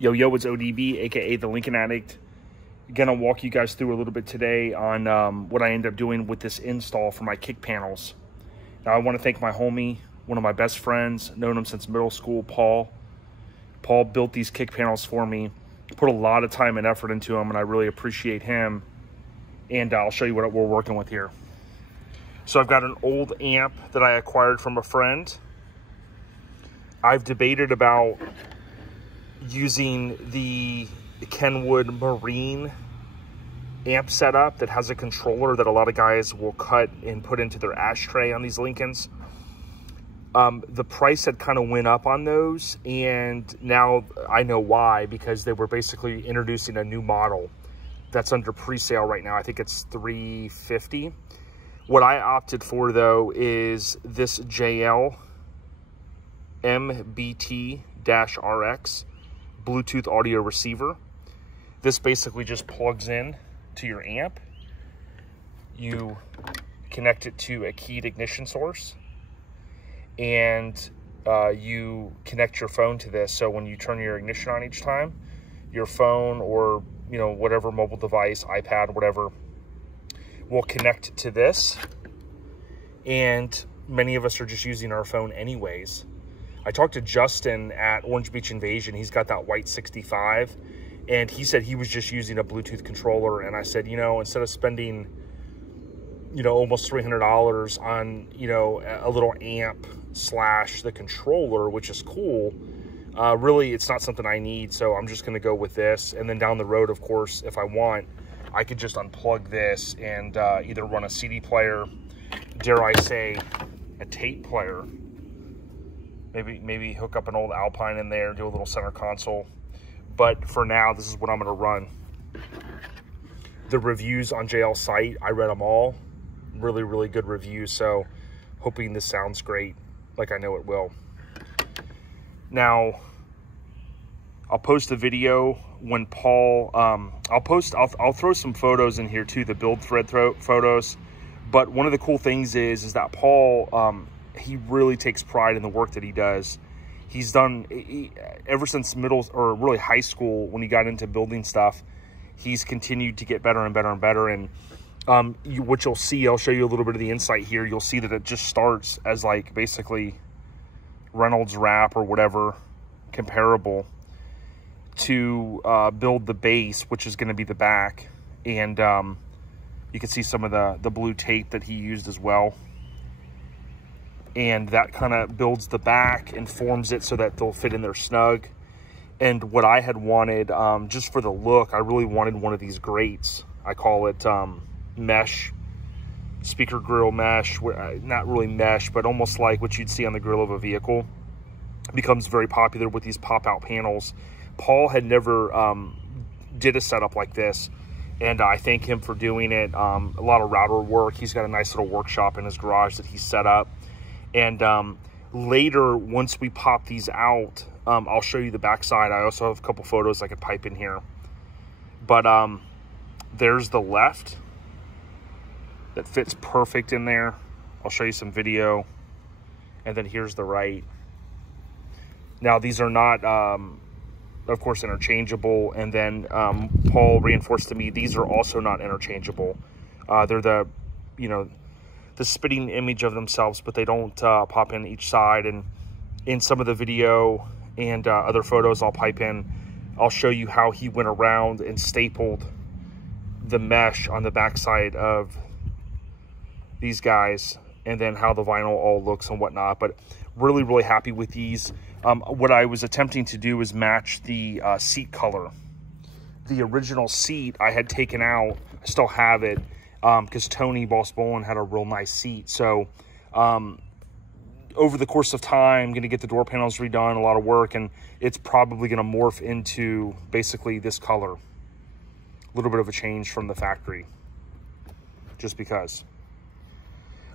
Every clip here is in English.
Yo, it's ODB, aka the Lincoln Addict. Gonna walk you guys through a little bit today on what I ended up doing with this install for my kick panels. Now, I want to thank my homie, one of my best friends, known him since middle school, Paul. Paul built these kick panels for me, put a lot of time and effort into them, and I really appreciate him. And I'll show you what we're working with here. So I've got an old amp that I acquired from a friend. I've debated about using the Kenwood Marine amp setup that has a controller that a lot of guys will cut and put into their ashtray on these Lincolns. The price had kind of went up on those, and now I know why, because they were basically introducing a new model that's under pre-sale right now. I think it's $350. What I opted for though is this JL MBT-RX Bluetooth audio receiver. This basically just plugs in to your amp. You connect it to a keyed ignition source, and you connect your phone to this. So when you turn your ignition on each time, your phone or whatever mobile device, iPad, whatever, will connect to this. And many of us are just using our phone anyways. I talked to Justin at Orange Beach Invasion. He's got that white 65, and he said he was just using a Bluetooth controller. And I said, instead of spending, almost $300 on, a little amp / the controller, which is cool, really, it's not something I need. So I'm just going to go with this. And then down the road, of course, if I want, I could just unplug this and either run a CD player, dare I say, a tape player. Maybe hook up an old Alpine in there, do a little center console. But for now, this is what I'm going to run. The reviews on JL's site, I read them all. Really, really good reviews. So hoping this sounds great, like I know it will. Now, I'll post a video when Paul, I'll throw some photos in here too, the build thread photos. But one of the cool things is that Paul, he really takes pride in the work that he does. He's done, ever since middle or really high school, when he got into building stuff, he's continued to get better and better and better. And what you'll see, I'll show you a little bit of the insight here. You'll see that it just starts as like basically Reynolds wrap or whatever comparable to build the base, which is going to be the back. And you can see some of the blue tape that he used as well. And that kind of builds the back and forms it so that they'll fit in there snug. And what I had wanted, just for the look, I really wanted one of these grates. I call it mesh, speaker grill mesh, not really mesh, but almost like what you'd see on the grill of a vehicle. It becomes very popular with these pop-out panels. Paul had never did a setup like this, and I thank him for doing it. A lot of router work. He's got a nice little workshop in his garage that he's set up. And later, once we pop these out, I'll show you the backside. I also have a couple photos I could pipe in here. But there's the left that fits perfect in there. I'll show you some video. And then here's the right. Now, these are not, of course, interchangeable. And then Paul reinforced to me, these are also not interchangeable. They're the spitting image of themselves, but they don't pop in each side. And in some of the video and other photos I'll pipe in, I'll show you how he went around and stapled the mesh on the backside of these guys, and then how the vinyl all looks and whatnot. But really, really happy with these. What I was attempting to do is match the seat color. The original seat I had taken out, I still have it, because Tony Boss Bowling had a real nice seat. So over the course of time, I'm going to get the door panels redone, a lot of work, and it's probably going to morph into basically this color. A little bit of a change from the factory, just because.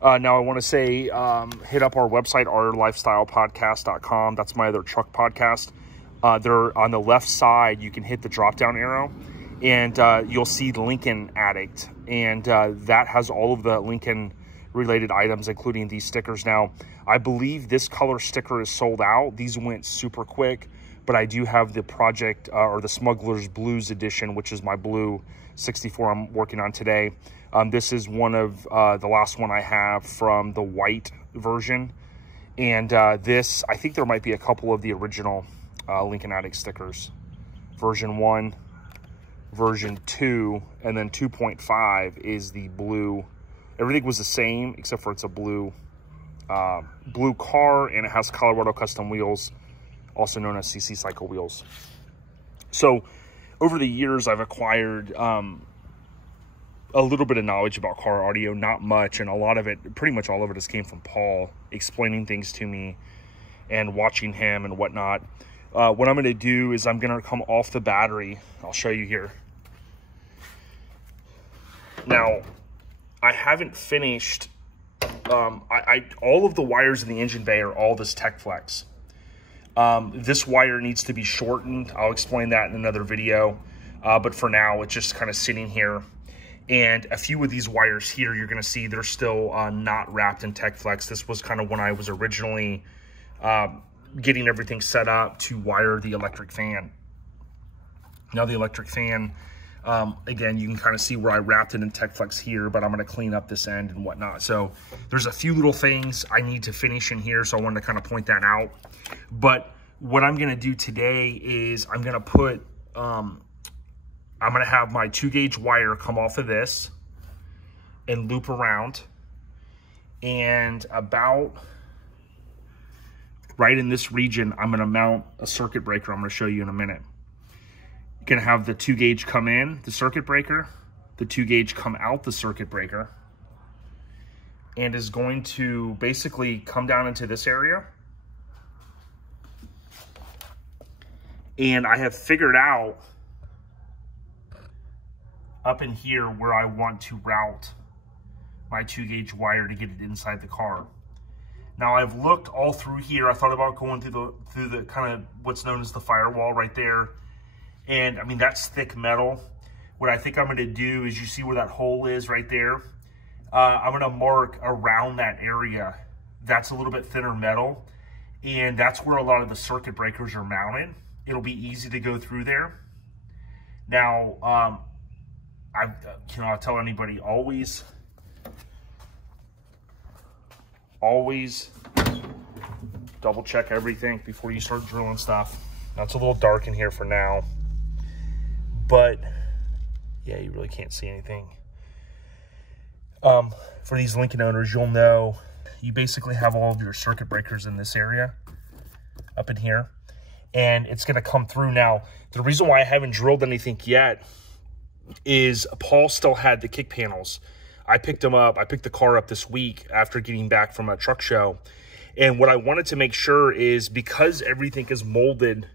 Now I want to say, hit up our website, ourlifestylepodcast.com. That's my other truck podcast. They're on the left side. You can hit the drop-down arrow, and you'll see Lincoln Addict. And that has all of the Lincoln-related items, including these stickers. Now, I believe this color sticker is sold out. These went super quick. but I do have the Project or the Smuggler's Blues edition, which is my blue 64 I'm working on today. This is one of the last one I have from the white version. And this, I think there might be a couple of the original Lincoln Addict stickers. Version 1, version 2, and then 2.5 is the blue. Everything was the same except for it's a blue blue car, and it has Colorado custom wheels, also known as CC cycle wheels. So over the years, I've acquired a little bit of knowledge about car audio, not much, and a lot of it, pretty much all of it, has came from Paul explaining things to me and watching him and whatnot. What I'm going to do is I'm going to come off the battery. I'll show you here. Now, I haven't finished. All of the wires in the engine bay are all this Tech Flex. This wire needs to be shortened. I'll explain that in another video. But for now, it's just kind of sitting here. And a few of these wires here, you're going to see they're still not wrapped in Tech Flex. This was kind of when I was originally getting everything set up to wire the electric fan. Now the electric fan, again, you can kind of see where I wrapped it in Tech Flex here, but I'm going to clean up this end and whatnot. So there's a few little things I need to finish in here, so I wanted to kind of point that out. But what I'm going to do today is I'm going to put, I'm going to have my 2-gauge wire come off of this and loop around, and about right in this region, I'm going to mount a circuit breaker. I'm going to show you in a minute. You're going to have the 2-gauge come in, the circuit breaker, the 2-gauge come out the circuit breaker, and is going to basically come down into this area. And I have figured out up in here where I want to route my 2-gauge wire to get it inside the car. Now I've looked all through here. I thought about going through the kind of what's known as the firewall right there. And I mean, that's thick metal. What I think I'm going to do is, you see where that hole is right there? I'm going to mark around that area. That's a little bit thinner metal, and that's where a lot of the circuit breakers are mounted. It'll be easy to go through there. Now, I'll tell anybody, always double check everything before you start drilling stuff. Now it's a little dark in here for now, but yeah, you really can't see anything. For these Lincoln owners, you'll know you basically have all of your circuit breakers in this area up in here, and it's going to come through. Now, the reason why I haven't drilled anything yet is Paul still had the kick panels. I picked them up. I picked the car up this week after getting back from a truck show. And what I wanted to make sure is, because everything is molded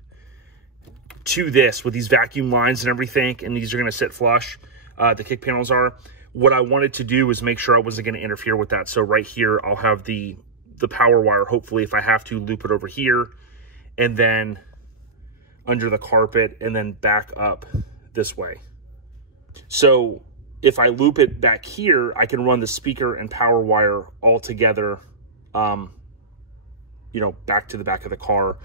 to this with these vacuum lines and everything, and these are going to sit flush, the kick panels are, what I wanted to do was make sure I wasn't going to interfere with that. So right here, I'll have the power wire, hopefully, if I have to, loop it over here, and then under the carpet, and then back up this way. So if I loop it back here, I can run the speaker and power wire all together, you know, back to the back of the car.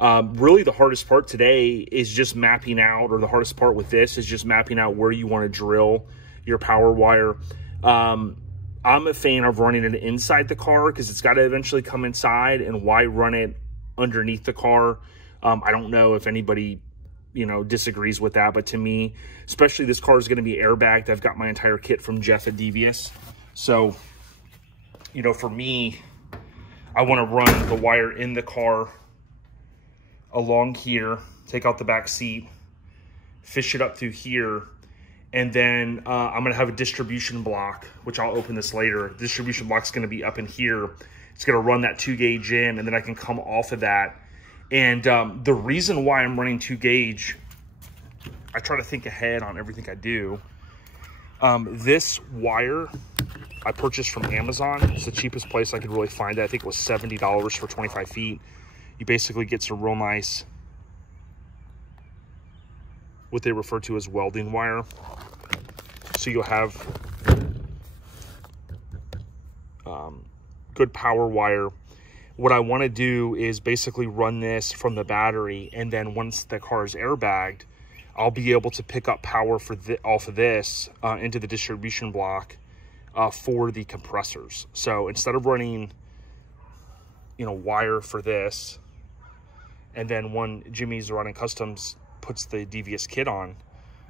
Really the hardest part today is just mapping out, or the hardest part with this is just mapping out where you want to drill your power wire. I'm a fan of running it inside the car because it's got to eventually come inside, and why run it underneath the car? I don't know if anybody, you know, disagrees with that, but to me, especially this car is going to be airbagged. I've got my entire kit from Jeff at Devious. So, you know, for me, I want to run the wire in the car along here, take out the back seat, fish it up through here, and then I'm going to have a distribution block, which I'll open this later. The distribution block's going to be up in here. It's going to run that 2-gauge in, and then I can come off of that. And the reason why I'm running 2-gauge, I try to think ahead on everything I do. This wire I purchased from Amazon. It's the cheapest place I could really find it. I think it was $70 for 25 feet. You basically get some real nice, what they refer to as welding wire. So you'll have good power wire. What I want to do is basically run this from the battery, and then once the car is airbagged, I'll be able to pick up power for off of this into the distribution block for the compressors. So instead of running, you know, wire for this, and then when Jimmy's running customs puts the devious kit on,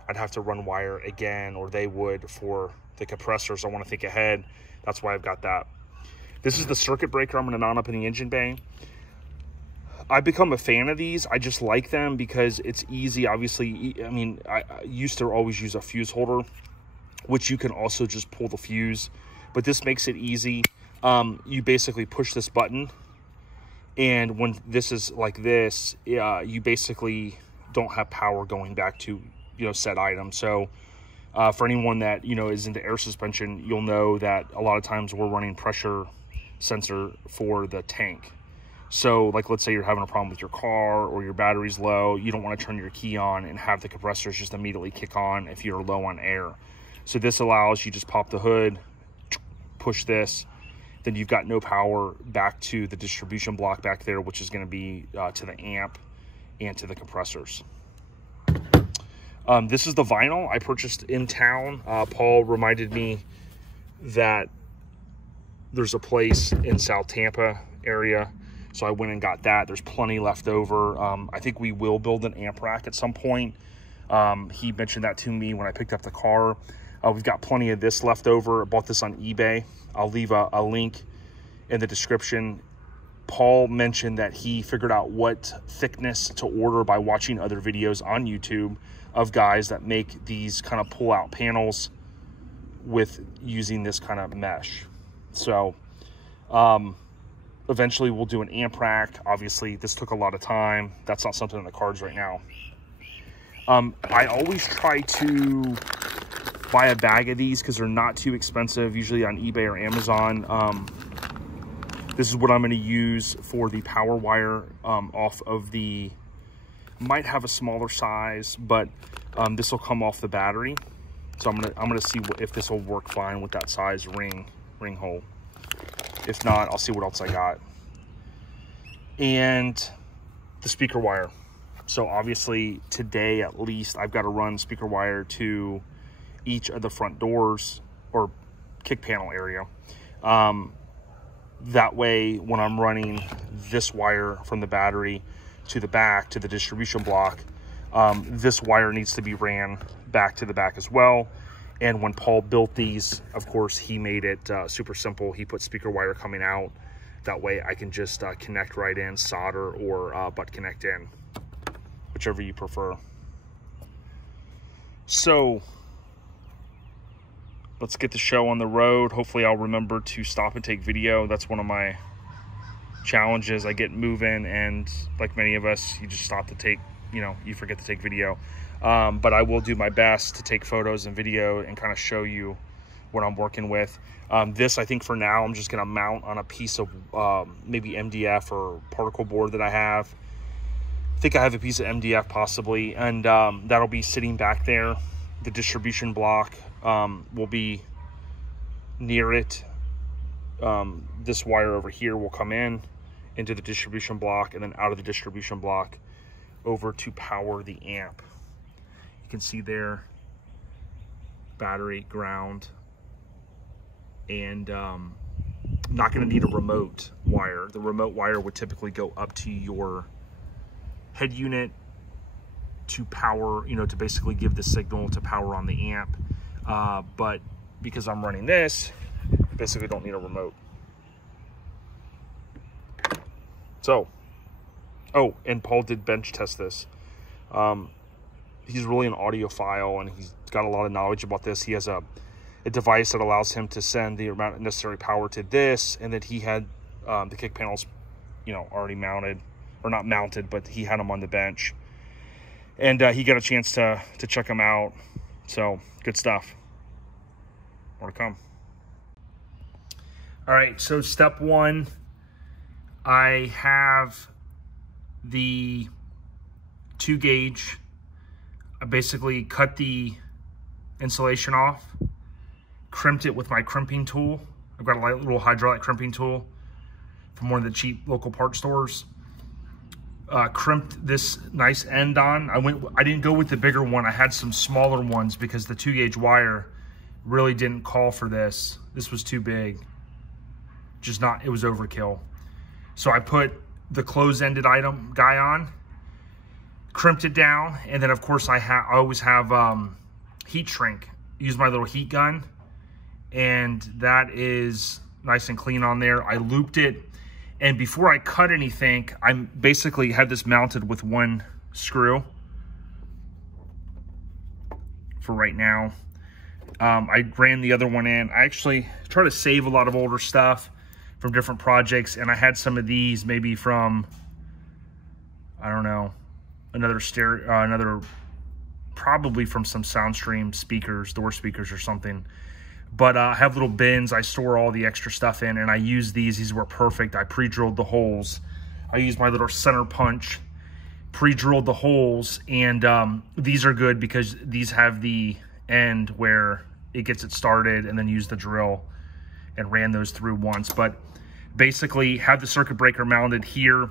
I'd have to run wire again, or they would for the compressors. I want to think ahead. That's why I've got that. This is the circuit breaker I'm going to mount up in the engine bay. I've become a fan of these. I just like them because it's easy. Obviously, I mean, I used to always use a fuse holder, which you can also just pull the fuse, but this makes it easy. You basically push this button, and when this is like this, you basically don't have power going back to, you know, said item. So for anyone that, you know, is into air suspension, you'll know that a lot of times we're running pressure sensor for the tank. So like, let's say you're having a problem with your car or your battery's low, you don't want to turn your key on and have the compressors just immediately kick on if you're low on air. So this allows you just pop the hood, push this, then you've got no power back to the distribution block back there, which is going to be to the amp and to the compressors. This is the vinyl I purchased in town. Paul reminded me that there's a place in South Tampa area, so I went and got that. There's plenty left over. I think we will build an amp rack at some point. He mentioned that to me when I picked up the car. We've got plenty of this left over. I bought this on eBay. I'll leave a link in the description. Paul mentioned that he figured out what thickness to order by watching other videos on YouTube of guys that make these kind of pull-out panels with using this kind of mesh. So eventually we'll do an amp rack. Obviously, this took a lot of time. That's not something in the cards right now. I always try to buy a bag of these because they're not too expensive, usually on eBay or Amazon. This is what I'm going to use for the power wire off of the, might have a smaller size, but this will come off the battery. So I'm gonna see if this will work fine with that size ring hole. If not, I'll see what else I got. And the speaker wire. So obviously today, at least, I've got to run speaker wire to each of the front doors or kick panel area. That way, when I'm running this wire from the battery to the back, to the distribution block, this wire needs to be ran back to the back as well. And when Paul built these, of course, he made it super simple. He put speaker wire coming out. That way I can just connect right in, solder, or butt connect in, whichever you prefer. So let's get the show on the road. Hopefully I'll remember to stop and take video. That's one of my challenges. I get moving, and like many of us, you just stop to take, you know, you forget to take video. But I will do my best to take photos and video and kind of show you what I'm working with. This, I think for now, I'm just gonna mount on a piece of maybe MDF or particle board that I have. I think I have a piece of MDF possibly, and that'll be sitting back there. The distribution block will be near it. This wire over here will come in into the distribution block, and then out of the distribution block over to power the amp. You can see there, battery, ground, and not going to need a remote wire. The remote wire would typically go up to your head unit to power, you know, to basically give the signal to power on the amp. But because I'm running this, I basically don't need a remote. So, oh, and Paul did bench test this. He's really an audiophile, and he's got a lot of knowledge about this. He has a device that allows him to send the amount of necessary power to this, and that he had the kick panels, you know, already mounted, or not mounted, but he had them on the bench. And he got a chance to check them out. So, good stuff. More to come. All right, so step one, I have the 2 gauge. I basically cut the insulation off, crimped it with my crimping tool. I've got a little hydraulic crimping tool. from one of the cheap local parts stores. Crimped this nice end on. I didn't go with the bigger one. I had some smaller ones because the 2-gauge wire really didn't call for this. This was too big. It was overkill. So I put the closed-ended item guy on, crimped it down, and then of course I always have heat shrink. Use my little heat gun, and that is nice and clean on there. I looped it, and before I cut anything, I basically had this mounted with one screw for right now. I ran the other one in. I actually try to save a lot of older stuff from different projects, and I had some of these maybe from, I don't know, probably from some SoundStream speakers, door speakers or something. But I have little bins I store all the extra stuff in, and I use these. These were perfect. I pre-drilled the holes. I used my little center punch, pre-drilled the holes, and these are good because these have the end where it gets it started, and then use the drill and ran those through once. But basically have the circuit breaker mounted here.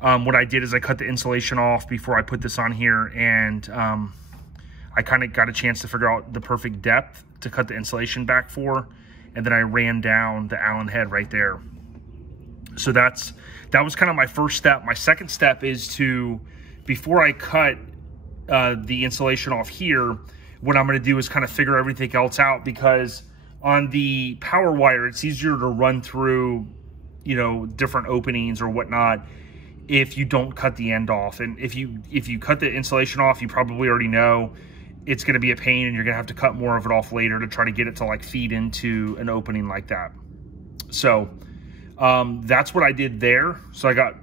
What I did is I cut the insulation off before I put this on here, and I kind of got a chance to figure out the perfect depth to cut the insulation back for, and then I ran down the Allen head right there. So that was kind of my first step. My second step is to, before I cut the insulation off here, what I'm going to do is kind of figure everything else out, because on the power wire, it's easier to run through, you know, different openings or whatnot if you don't cut the end off. And if you cut the insulation off, you probably already know it's going to be a pain, and you're going to have to cut more of it off later to try to get it to like feed into an opening like that. So that's what I did there. So I got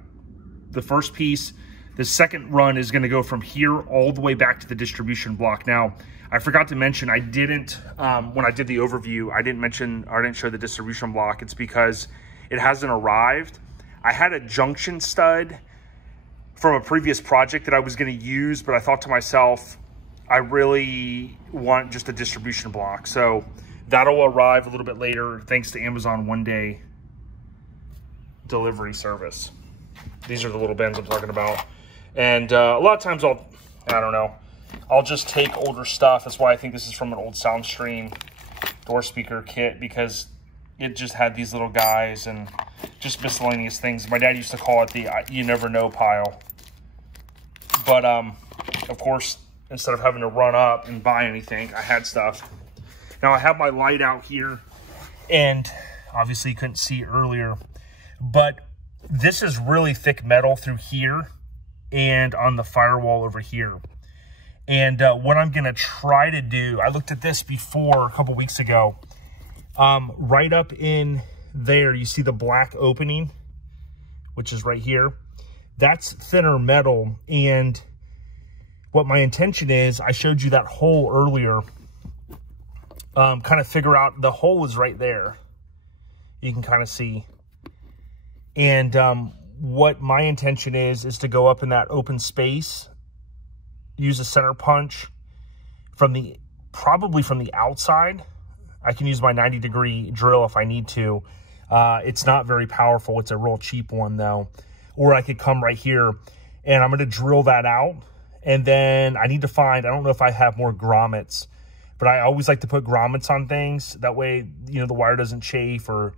the first piece. The second run is going to go from here all the way back to the distribution block. Now, I forgot to mention, I didn't, when I did the overview, I didn't show the distribution block. It's because it hasn't arrived. I had a junction stud from a previous project that I was going to use, but I thought to myself, I really want just a distribution block. So that'll arrive a little bit later, thanks to Amazon one-day delivery service. These are the little bins I'm talking about. And a lot of times I'll just take older stuff. That's why I think this is from an old SoundStream door speaker kit, because it just had these little guys and just miscellaneous things. My dad used to call it the you never know pile. But of course, instead of having to run up and buy anything, I had stuff. Now I have my light out here, and obviously you couldn't see earlier, but this is really thick metal through here and on the firewall over here. And what I'm going to try to do, I looked at this before a couple weeks ago. Right up in there, you see the black opening, which is right here. That's thinner metal. And what my intention is, I showed you that hole earlier. Kind of figure out, the hole is right there. You can kind of see. And what my intention is to go up in that open space, use a center punch from probably from the outside. I can use my 90-degree drill if I need to. It's not very powerful. It's a real cheap one though. Or I could come right here, and I'm going to drill that out. And then I need to find, I don't know if I have more grommets, but I always like to put grommets on things. That way, you know, the wire doesn't chafe, or,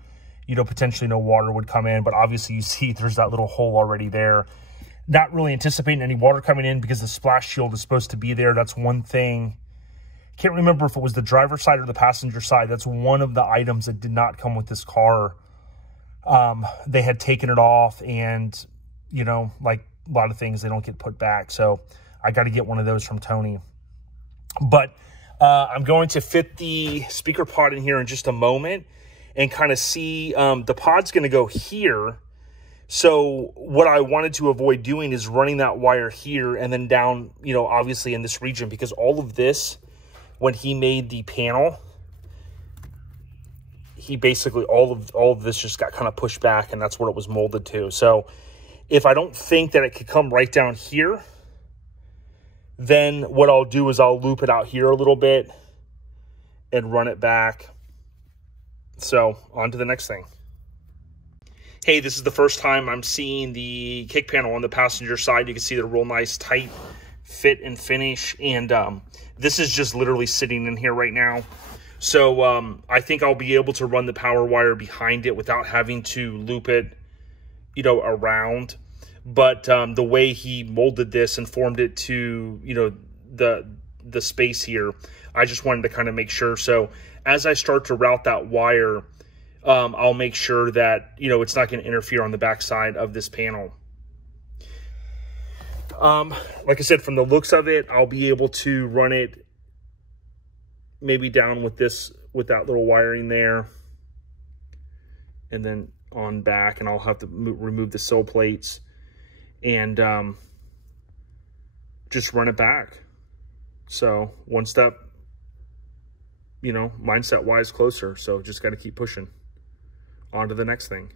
you know, potentially no water would come in. But obviously you see there's that little hole already there. Not really anticipating any water coming in because the splash shield is supposed to be there. That's one thing. Can't remember if it was the driver's side or the passenger side. That's one of the items that did not come with this car. They had taken it off, and, you know, like a lot of things, they don't get put back. So I got to get one of those from Tony. But I'm going to fit the speaker pod in here in just a moment and kind of see, the pod's going to go here. So what I wanted to avoid doing is running that wire here and then down, you know, obviously in this region, because all of this, when he made the panel, he basically, all of this just got kind of pushed back, and that's what it was molded to. So if I don't think that it could come right down here, then what I'll do is I'll loop it out here a little bit and run it back. So on to the next thing. hey, this is the first time I'm seeing the kick panel on the passenger side. You can see the real nice tight fit and finish. And this is just literally sitting in here right now. So I think I'll be able to run the power wire behind it without having to loop it, you know, around. But the way he molded this and formed it to, you know, the space here, I just wanted to kind of make sure. So as I start to route that wire, I'll make sure that, you know, it's not going to interfere on the back side of this panel. Like I said, from the looks of it, I'll be able to run it maybe down with that little wiring there, and then on back, and I'll have to remove the sill plates and just run it back. So one step, you know, mindset wise closer. So just got to keep pushing on to the next thing.